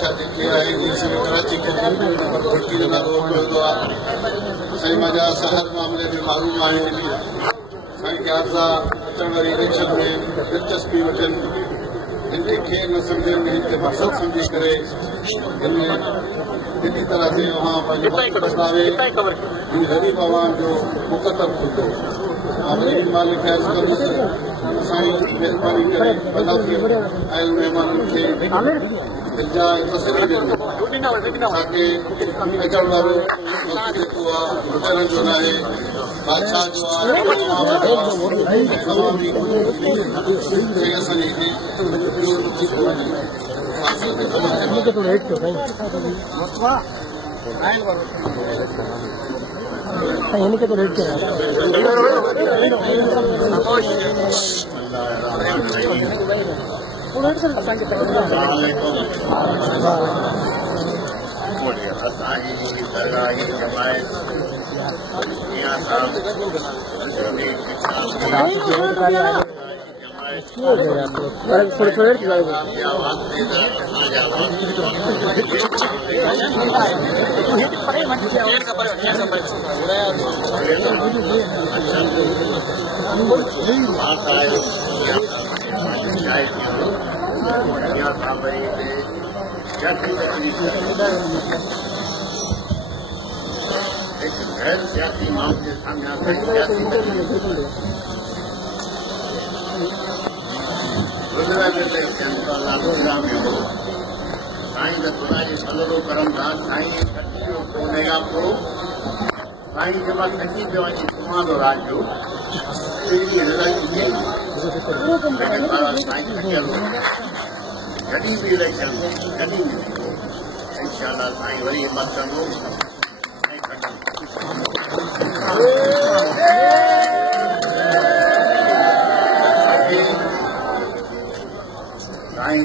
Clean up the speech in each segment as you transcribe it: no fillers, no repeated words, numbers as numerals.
शादी किया है कराची के भट्टी जो नालो साईं मुंहिंजा हर मामले में मालूम आहे साईं क़यासा अचण वारी इलेक्शन में दिलचस्पी वठनि हिंदी खे न सम्झनि में हिते मक़सद सम्झी करे ॾिठी तरह से वहाँ पंहिंजो वक़्तु बचावे ग़रीब आवाम जो मुक़दर थींदो मालिक असांजी महिरबानी करे आयल महिमाननि खे तसली ॾिनो असांखे अचण वारो जेको आहे गुज़रण जो न आहे बादशाह जो आहे असांजी इनके तो रेट क्या है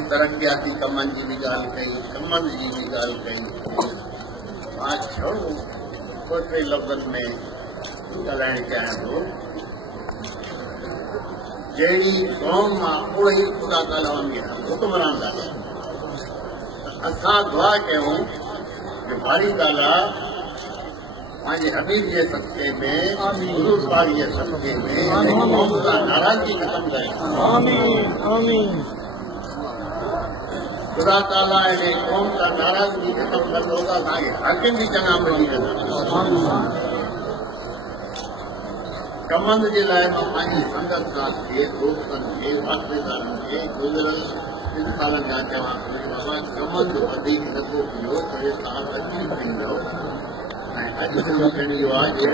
तरक्याती कमनि जी भी ॻाल्हि कई कमनि जी भी ॻाल्हि कई मां छो ॿ टे लफ़्ज़नि में ॻाल्हाइणु चाहियां थो जहिड़ी क़ौम मां उहो ई ख़ुदा ताला हुकमरान ताला असां दुआ कयूं कि बारी ताला पंहिंजे हबीब जे सदक़े में गुरु पाक जे सदक़े में क़ौम सां नाराज़गी ख़तमु करे खुदा ताला इन क़ौम सां नाराज़गी ख़तमु कंदो त असांखे हाकिम बि चङा मिली वेंदा कमनि जे लाइ मां पंहिंजी संगत सां खे दोस्तनि खे वास्तेदारनि खे गुज़िरियल सालनि खां चवां थो बाबा कमनि जो वधीक नथो पियो करे तव्हां तकलीफ़ ॾींदव ऐं अॼु शुरू थियण इहो आहे जो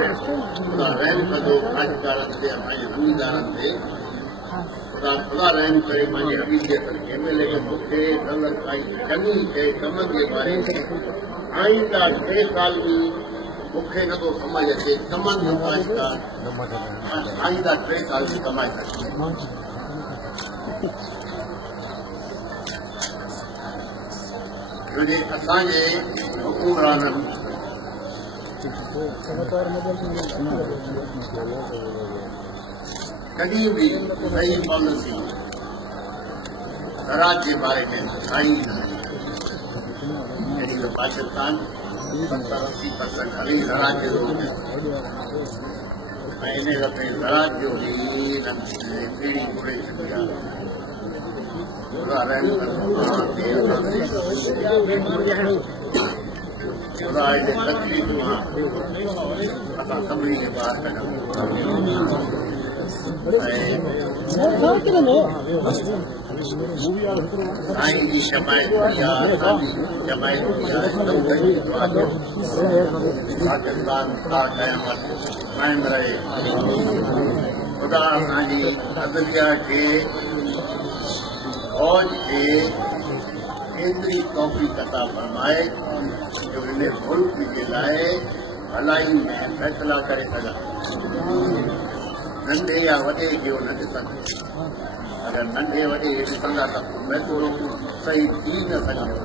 ख़ुदा रहम कंदो काश्तकारनि ते पंहिंजे ज़मीनदारनि ते खुदा रहम करे पंहिंजे हबीब जे सदक़े में लेकिन मूंखे दौलत काई चङी शइ कमनि जे बारे में आईंदा 6 साल बि मूंखे नथो समझ अचे कमनि जो काश्तकार आईंदा 3 साल बि कमाए सघे छोजे असांजे हुकुमराननि कॾहिं बि सही पॉलिसी ज़राअत जे बारे में ठाही न आहे जॾहिं त पाकिस्तान 70-80% हली ज़राअत जे रूप में ऐं इन दफ़े ज़राअत जो बि पीढ़ी घुरे छॾी आहे खुदा रहम खुदा जे तकलीफ़ मां असां सभिनी खे ॿाहिरि कढूं साईं जी शमायत पाकिस्तान कायम रहे खुदा असांजी अदलिया खे फौज खे एतिरी तौफ़ीक़ अता फरमाए जो इन मुल्क जे लाइ भलाई में फ़ैसिला करे सघनि नंढे या वॾे खे न ॾिसनि अगरि नंढे वॾे ॾिसंदा त फ़ैसिलो सही थी न सघंदो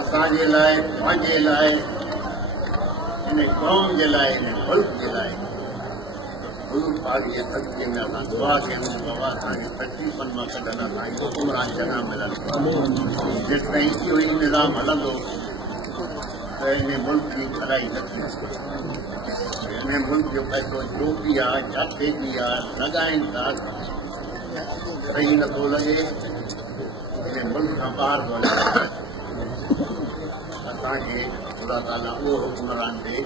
असांजे लाइ पंहिंजे लाइ इन क़ौम जे लाइ इन मुल्क जे लाइ हुजूर पाक जे सदके में असां दुआ कयूं बाबा असांखे तकलीफ़नि मां कढंदा साईं हुकुमरान चङा मिलनि जेसिताईं इहो ई निज़ाम हलंदो त इन मुल्क जी भलाई न थींदी इन मुल्क जो पैसो जो बि आहे जिथे बि आहे लॻाइनि था सही नथो लॻे इन मुल्क खां ॿाहिरि थो वञे असांखे ख़ुदा ताला उहो हुकुमरान ॾे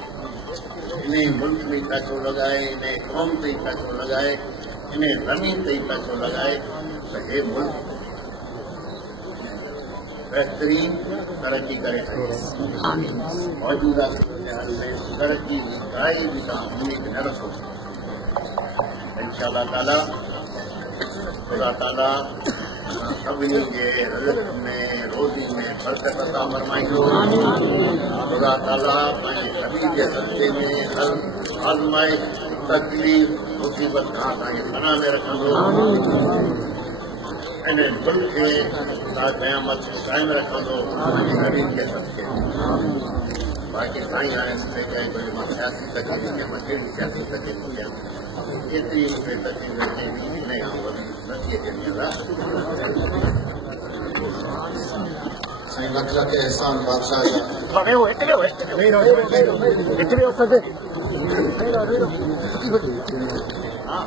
इन मुल्क में पैसो लॻाए इन क़ौम ते पैसो लॻाए इन ज़मीन ते पैसो लॻाए त हे मुल्क बहितरीन तरक़ी करे सघे मौजूदा सूरत में तरक़ी जी काई बि तव्हां उमेद न रखो इंशाअल्लाह ताला ख़ुदा ताला सभिनी जे रिज़्क़ में रोज़ी में बरकत अता फरमाईंदो ख़ुदा ताला पंहिंजे नबी जे सदके में हर आज़माइश तकलीफ़ मुसीबत खां असांखे पनाह में रखंदो इन मुल्क खे क़यामत क़ाइमु रखंदो पंहिंजे नबी जे सदके में बाक़ी साईं हाणे मूंखे चए थो मां सियासी तकलीफ़ कयां मां कहिड़ी सियासी तकलीफ़ कयां एतिरी मूंखे तकलीफ़ अचे थी इन खां वधीक नथी अचे साईं लख लख एहसान बादशाह हा